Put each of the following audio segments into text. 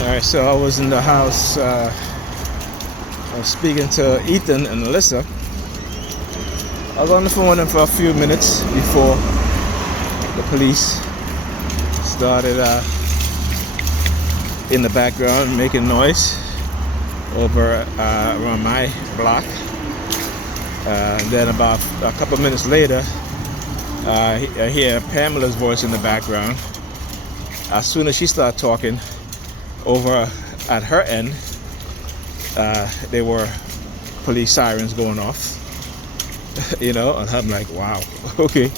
Alright, so I was in the house, I was speaking to Ethan and Alyssa. I was on the phone with them for a few minutes before the police started in the background making noise over around my block. Then about a couple minutes later, I hear Pamela's voice in the background. As soon as she started talking, over at her end, there were police sirens going off. You know, and I'm like, wow, okay.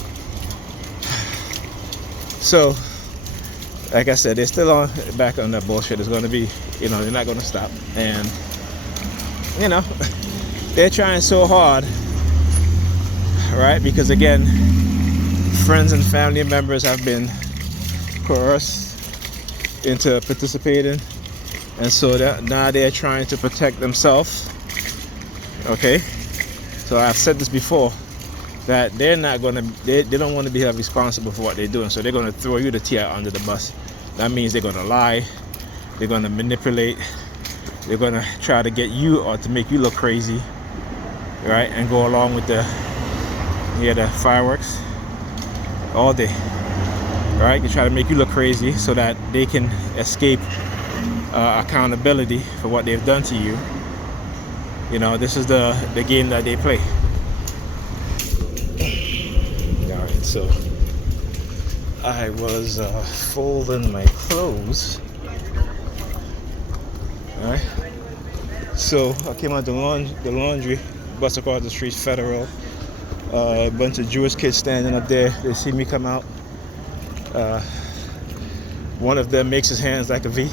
So, like I said, they're still back on that bullshit. It's going to be, you know, they're not going to stop. And, you know, they're trying so hard, right? Because again, friends and family members have been coerced into participating, and so now they're trying to protect themselves. Okay, so I've said this before, that they're not going to, they don't want to be held responsible for what they're doing, so they're going to throw you the tea under the bus. That means they're going to lie, they're going to manipulate, they're going to try to get you or to make you look crazy, right, and go along with the fireworks all day. Right, they try to make you look crazy so that they can escape accountability for what they've done to you. You know, this is the game that they play. All right, so I was folding my clothes. All right, so I came out the laundry, bus across the street, Federal. A bunch of Jewish kids standing up there. They see me come out. One of them makes his hands like a V.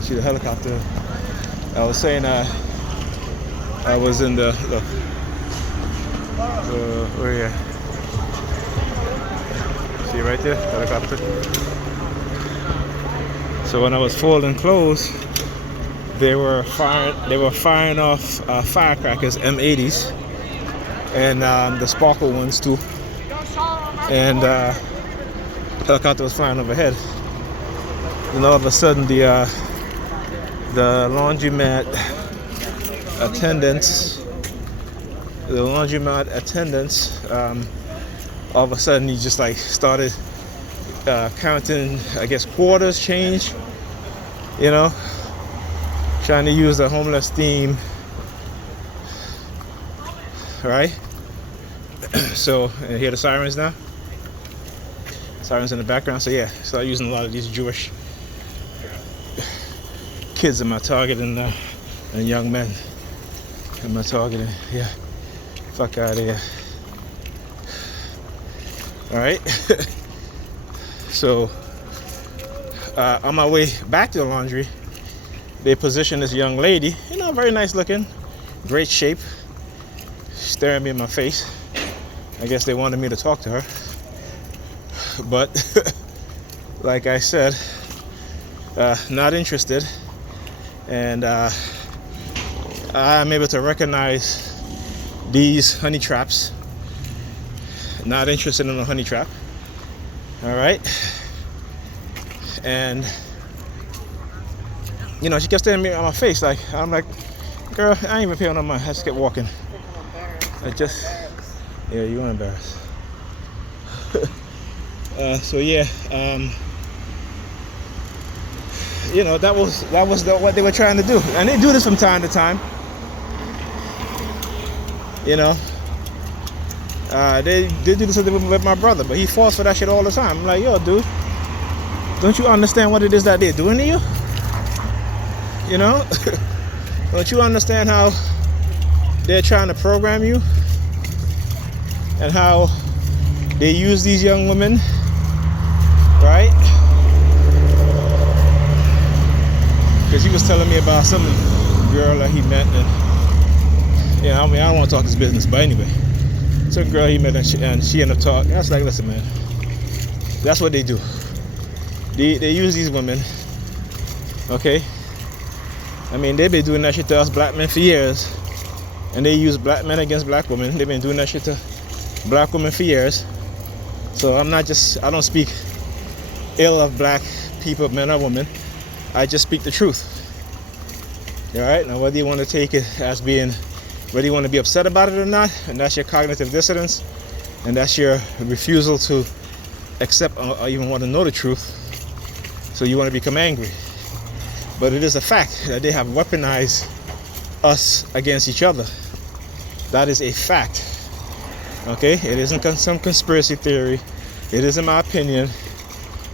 See the helicopter. I was saying I was in the where you? See right there, helicopter. So when I was folding clothes, they were firing off firecrackers, M80s. And the sparkle ones too, and helicopter was flying overhead. And all of a sudden, the laundromat attendants, all of a sudden he just like started counting, I guess, quarters, change, you know, trying to use the homeless theme, right? So, and hear the sirens now? Sirens in the background. So yeah, start using a lot of these Jewish kids in my target and young men in my targeting. Yeah, fuck out of here. All right. So, on my way back to the laundry, they positioned this young lady, you know, very nice looking, great shape, staring me in my face. I guess they wanted me to talk to her, but like I said, not interested. And I'm able to recognize these honey traps. Not interested in a honey trap. All right. And you know, she kept staring me on my face, like I'm like, girl, I ain't even paying no mind. I just kept walking. Yeah, you weren't embarrassed. So yeah, you know, that was what they were trying to do, and they do this from time to time. You know, they do this with my brother, but he falls for that shit all the time. I'm like, yo, dude, don't you understand what it is that they're doing to you? You know, don't you understand how they're trying to program you? And how they use these young women, right? Because he was telling me about some girl that he met, and yeah, I mean, I don't want to talk his business, but anyway, some girl he met, and she ended up talking. I was like, listen, man, that's what they do. They use these women, okay? I mean, they've been doing that shit to us black men for years, and they use black men against black women. They've been doing that shit to black women for years. So I don't speak ill of black people, men or women. I just speak the truth. All right. Now, whether you want to take it as being, whether you want to be upset about it or not, and that's your cognitive dissonance, and that's your refusal to accept or even want to know the truth. So you want to become angry. But it is a fact that they have weaponized us against each other. That is a fact. Okay? It isn't some conspiracy theory. It isn't my opinion.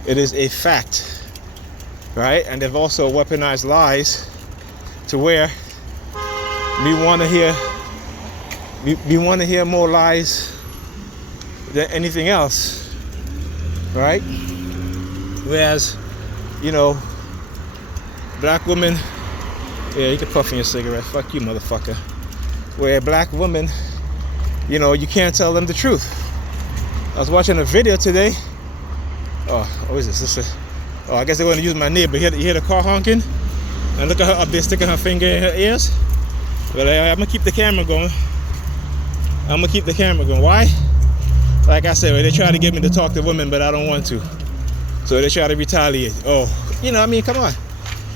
It is a fact. Right? And they've also weaponized lies to where we want to hear more lies than anything else. Right? Whereas, you know, black women, yeah, you can puff in your cigarette. Fuck you, motherfucker. Where black women, you know, you can't tell them the truth. I was watching a video today. Oh, what is this? Oh, I guess they're going to use my neighbor. You hear the car honking? And look at her up there sticking her finger in her ears. But I'm going to keep the camera going. Why? Like I said, they try to get me to talk to women, but I don't want to. So they try to retaliate. Oh, you know, I mean, come on.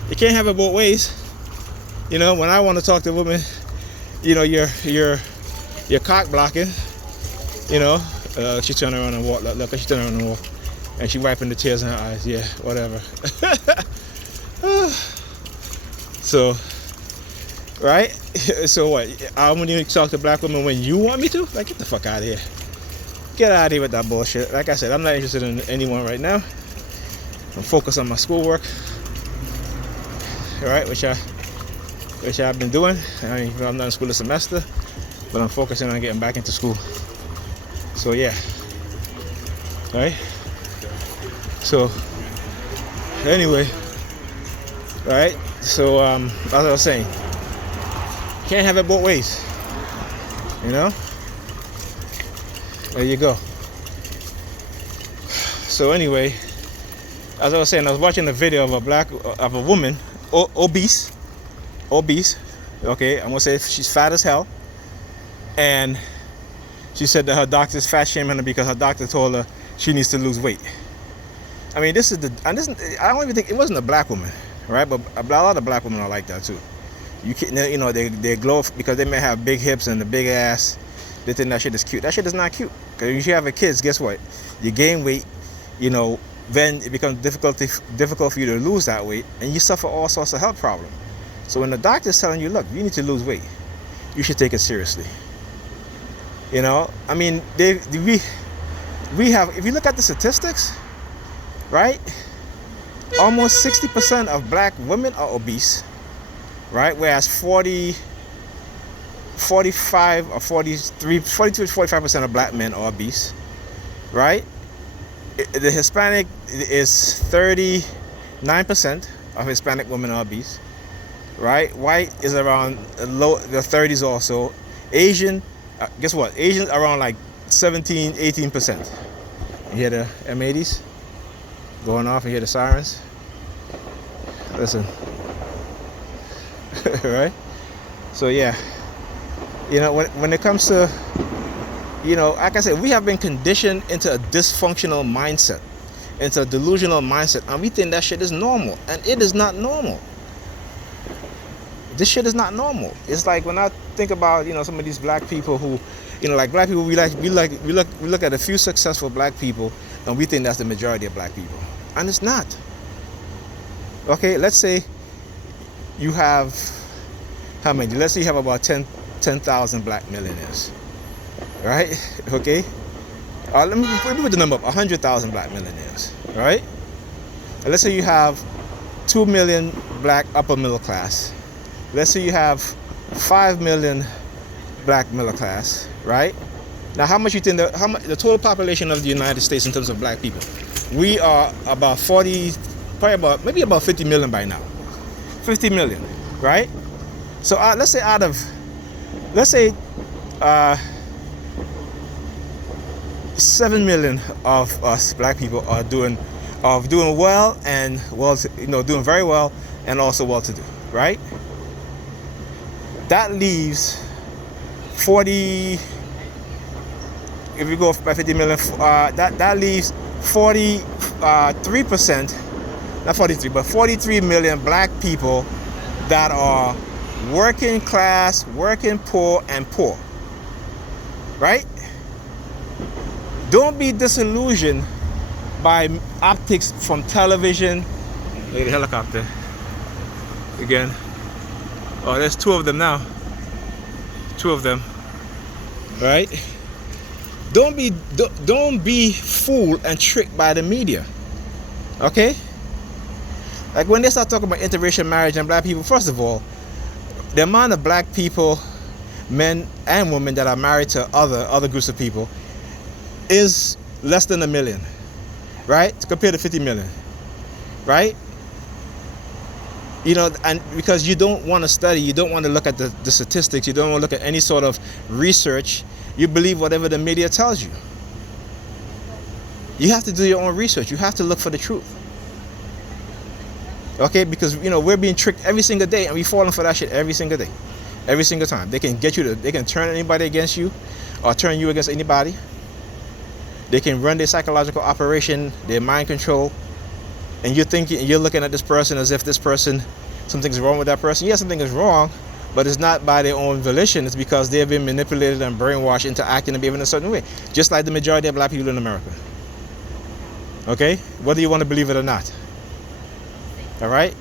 You can't have it both ways. You know, when I want to talk to women, you know, you're cock blocking. You know, she turned around and walked. Look, she turned around and walked. And she wiping the tears in her eyes. Yeah, whatever. So, right? So what? I'm going to talk to black women when you want me to? Like, get the fuck out of here. Get out of here with that bullshit. Like I said, I'm not interested in anyone right now. I'm focused on my schoolwork. All right, which I've been doing. I mean, I'm not in school this semester, but I'm focusing on getting back into school. So yeah. All right. So anyway, all right. So as I was saying, can't have it both ways. You know. There you go. So anyway, as I was saying, I was watching a video of a woman, obese. Okay, I'm gonna say she's fat as hell, and she said that her doctor's fat shaming her because her doctor told her she needs to lose weight. I mean, I don't even think it wasn't a black woman, right? But a lot of black women are like that too. You know, they glow because they may have big hips and a big ass. They think that shit is cute. That shit is not cute. Because if you have a kids, guess what? You gain weight, you know, then it becomes difficult for you to lose that weight, and you suffer all sorts of health problems. So when the doctor's telling you, look, you need to lose weight, you should take it seriously. You know, I mean, we have, if you look at the statistics, right? Almost 60% of black women are obese, right? Whereas 45 or 42 to 45% of black men are obese, right? The Hispanic is 39% of Hispanic women are obese, right? White is around the 30s also. Asian, guess what? Asians around like 17-18%. You hear the M80s going off, you hear the sirens? Listen. Right? So yeah. You know, when it comes to, you know, like I said, we have been conditioned into a dysfunctional mindset, into a delusional mindset, and we think that shit is normal, and it is not normal. This shit is not normal. It's like when I think about, you know, some of these black people who, you know, like black people, we look at a few successful black people, and we think that's the majority of black people, and it's not. Okay, let's say you have how many? Let's say you have about 10,000 black millionaires, right? Okay. Let me put the number up: 100,000 black millionaires, right? And let's say you have 2 million black upper middle class. Let's say you have 5 million black middle class, right? Now, how much you think the total population of the United States in terms of black people? We are about 40, probably maybe about 50 million by now. 50 million, right? So let's say 7 million of us black people are doing well and doing very well and also well to do, right? That leaves 40. If you go by 50 million, that leaves 40 3%, not 43, but 43 million black people that are working class, working poor, and poor. Right? Don't be disillusioned by optics from television. Look at the helicopter. Again. Oh, there's two of them now. Two of them. Right? Don't be fooled and tricked by the media. Okay? Like when they start talking about interracial marriage and black people, first of all, the amount of black people, men and women that are married to other groups of people is less than 1 million, right? Compared to 50 million, right? You know, and because you don't want to study, you don't want to look at the statistics, you don't want to look at any sort of research, you believe whatever the media tells you. You have to do your own research. You have to look for the truth. Okay, because you know we're being tricked every single day, and we're falling for that shit every single day, every single time. They can get you to, they can turn anybody against you, or turn you against anybody. They can run their psychological operation, their mind control, and you're looking at this person as if this person, something's wrong with that person. Yeah, something is wrong, but it's not by their own volition. It's because they've been manipulated and brainwashed into acting and behaving a certain way, just like the majority of black people in America. Okay, whether you want to believe it or not. All right,